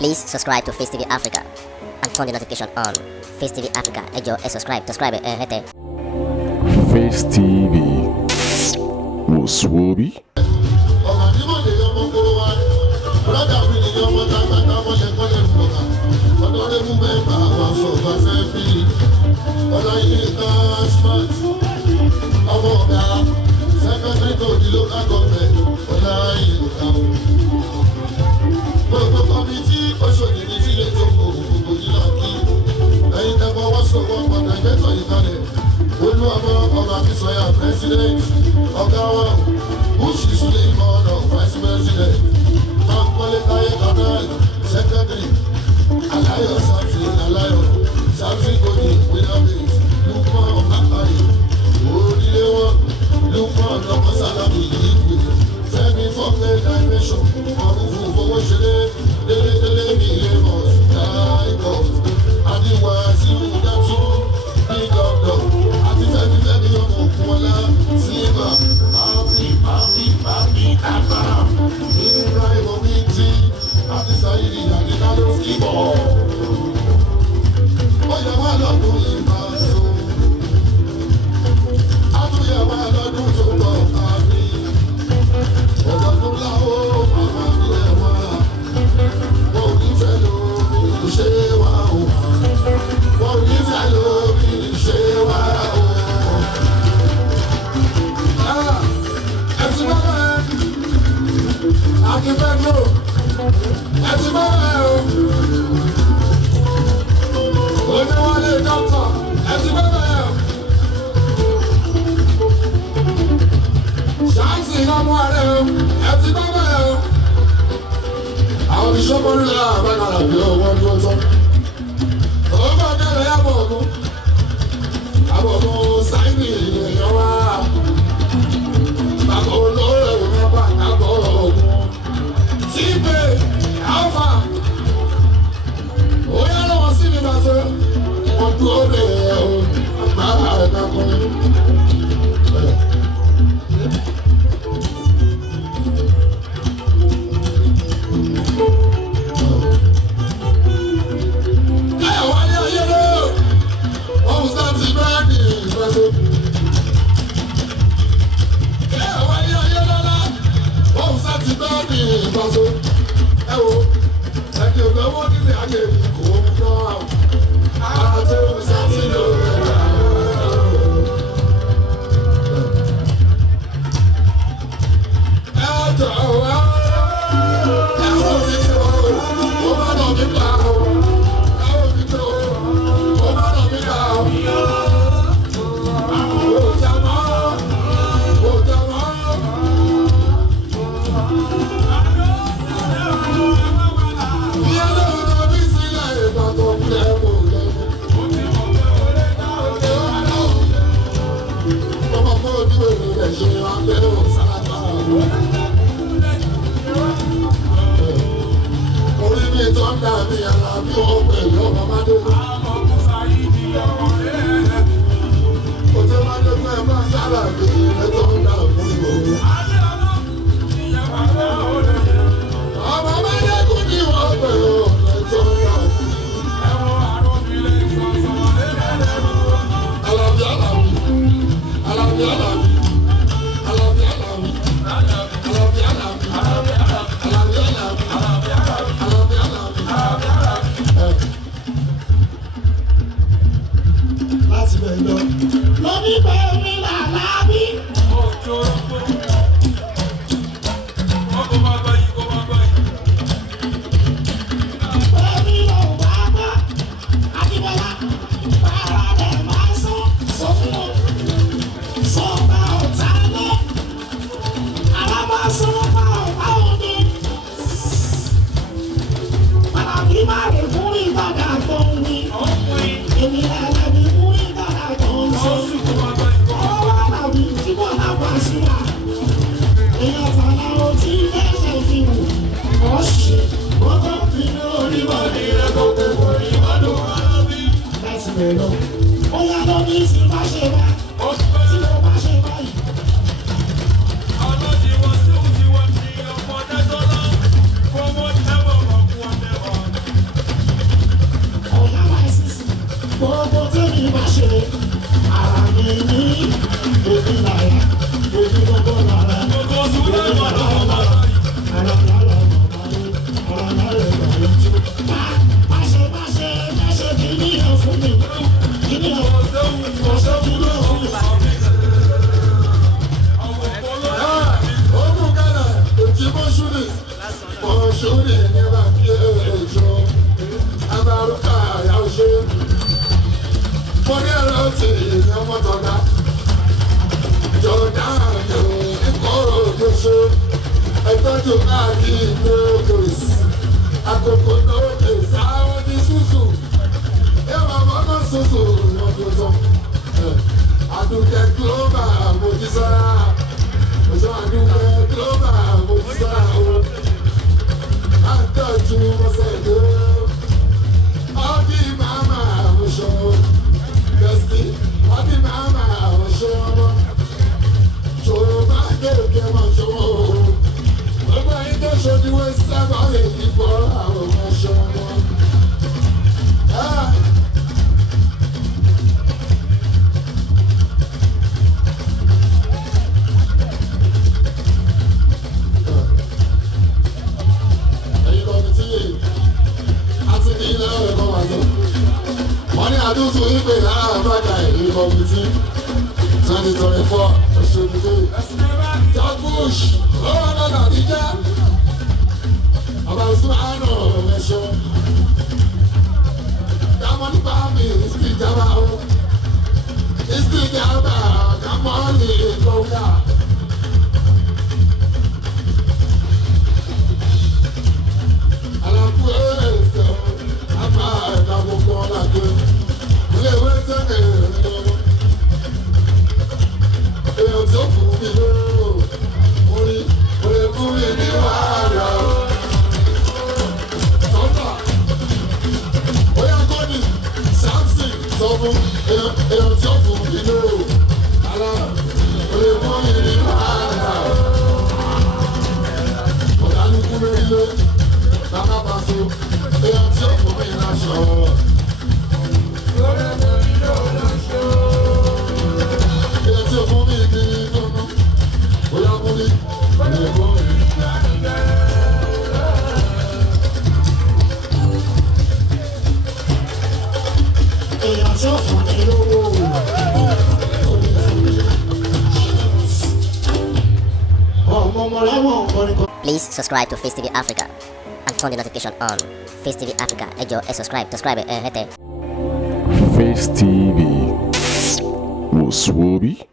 Please subscribe to Facetv Africa and turn the notification on. Facetv Africa, ẹ jọ̀ọ́, subscribe, hete. Face TV was Swoby. Secretary to the local government, gbogbo kọmitì Oshodi ní sílé tó kó gbogbo nílá kí ẹ̀yin tẹ́kọ̀ wọ́n sọ̀rọ̀ pàtàkì ìgbẹ́tọ̀ ìkàlẹ̀ olúwàmọ́ ọba Akínsọ́yà president ọ̀gá wa Bush Suleiman vice president Bankole Taye Canal secretary Alayo Samson Godi Winnabase Lukman Ọ̀kàkàyè onílé wọn Lukman ọkọ̀ sálámì ìgbè Fẹ́mi fọ́pẹ́ dimension ọ̀rùnfù fowó ṣeré délé ní Lagos Lagos àdìwà sílù dátú big doctor àti Fẹ́mi ọmọ òkun ọlá sílíbà papi kàkà nínú ráìmọ̀ mi tí àti Sáyidì àdìkálò kíbọ̀ ó yẹ wá lọ́dún ìgbà tó àtúnyẹ wá lọ́dún tó lọ kárí ọ̀dọ́dún láwọ́ màmá mi ẹ̀ wá wọ́n ò ní fẹ́ lómi ṣé wá o wọ́n ò ní fẹ́ lómi ṣé wá o. ẹ ti bá bẹ́ẹ̀ akínfẹ́lò ẹ ti bá bẹ́ẹ̀ o oníwálé dọ́kítọ̀ ẹ ti bá bẹ́ẹ̀ o. ṣáàtì ìlànà ààrẹ o ẹ ti bá bẹ́ẹ̀ o. àwọn ìṣọ́kọ́ nílẹ̀ àbẹ́kàlà bí owó ní ó tọ́. òun bá kẹ́lẹ̀ yàbọ̀ ọ̀gùn àbọ̀gùn sáìnì èèyàn wá. bàbá olóòrè òun náà bá àgbọ̀ ọ̀gùn. tíbe alfa ó yá lọ́wọ́ sí mi bá ṣe wọ́n dúró lè ẹ̀ o àgbà ẹ̀ka kan. Ìbáṣọ ẹ wo ẹni ògbẹ́ wọ́n nílé ayé mi kò ń gbọ́ àwọn àti òṣàtì ló rẹ̀ rà. Ẹ jọ ẹ wò mí tó o má lọ mí pa o ẹ wò mí tó o má lọ mí pa o. Orí mi tó ń dàbí Alábí wọn pẹ̀lú ọmọ Mádé. Òjò Mádé fún ẹ máa yára bí ilé tó ń dàbí ìwòwò. Ọmọ Mádé kú ní wọn pẹ̀lú ilé tó ń dàbí. Alábí Alábí láti bẹ̀ lọ. Lóní bẹ́ẹ̀ mi làlá bí. Bẹ́ẹ̀ni ló wá bá Adébọ́lá, bàrà rẹ̀ máa sún sófin. Sọ̀bà ọ̀tá lé, alábàásùn bá ọ̀pá òde. Pàtàkì máa rè fún ìgbàdà tó ń wí. Èmi làlàbí fún ìgbàdà tó ń sọ. Ọwọ́ àlàbí tí kò náà bá síra. Èèyàn tààlà ó ti lẹ́sẹ̀ fi wù. Ọ̀ṣì gbọ́dọ̀ bínú onímọ̀lì rẹ̀ kò pé kò ní ọdún alábí. Láti bẹ̀ lọ, ó yá lọ ní ìsìn bá ṣe bá. Tí mo bá ṣe báyìí. Ọlọ́dì wọn tí ó ti wọ́n ti ọmọdé tó lọ. Fọwọ́ tẹ́wọ̀ ọ̀pọ̀ ọ̀dẹ̀wọ̀. Oshodi never care, Joe. Abaruka, Yaoshe. Money around here, no motor. Jordan, Ikoro, Yosho. I thought you had no case. I could put no case. I want this Susu. Yeah, my mama Susu, no good. I do get global, Motisara. So I do get global, Motisara. I thought you was a girl. All the mama was show. Bestie, all the mama was show. So my girl came on show. But I don't show the way seven people I will show. Ah. Wọ́n ní àdúgbò ìpè lára àbájá ìlú kọ̀mìtì 2024 Oshodi George Bush lọ́wọ́ náà nàdíjà ọba Usmanu ẹ̀ṣọ́ dámọ́ní bámi ìsìjàmbá o ìsìjàmbá dámọ́ní ìkọ̀wé. Please subscribe to Face TV Africa and turn the notification on. Face TV Africa, subscribe, hete. Face TV was Swoby.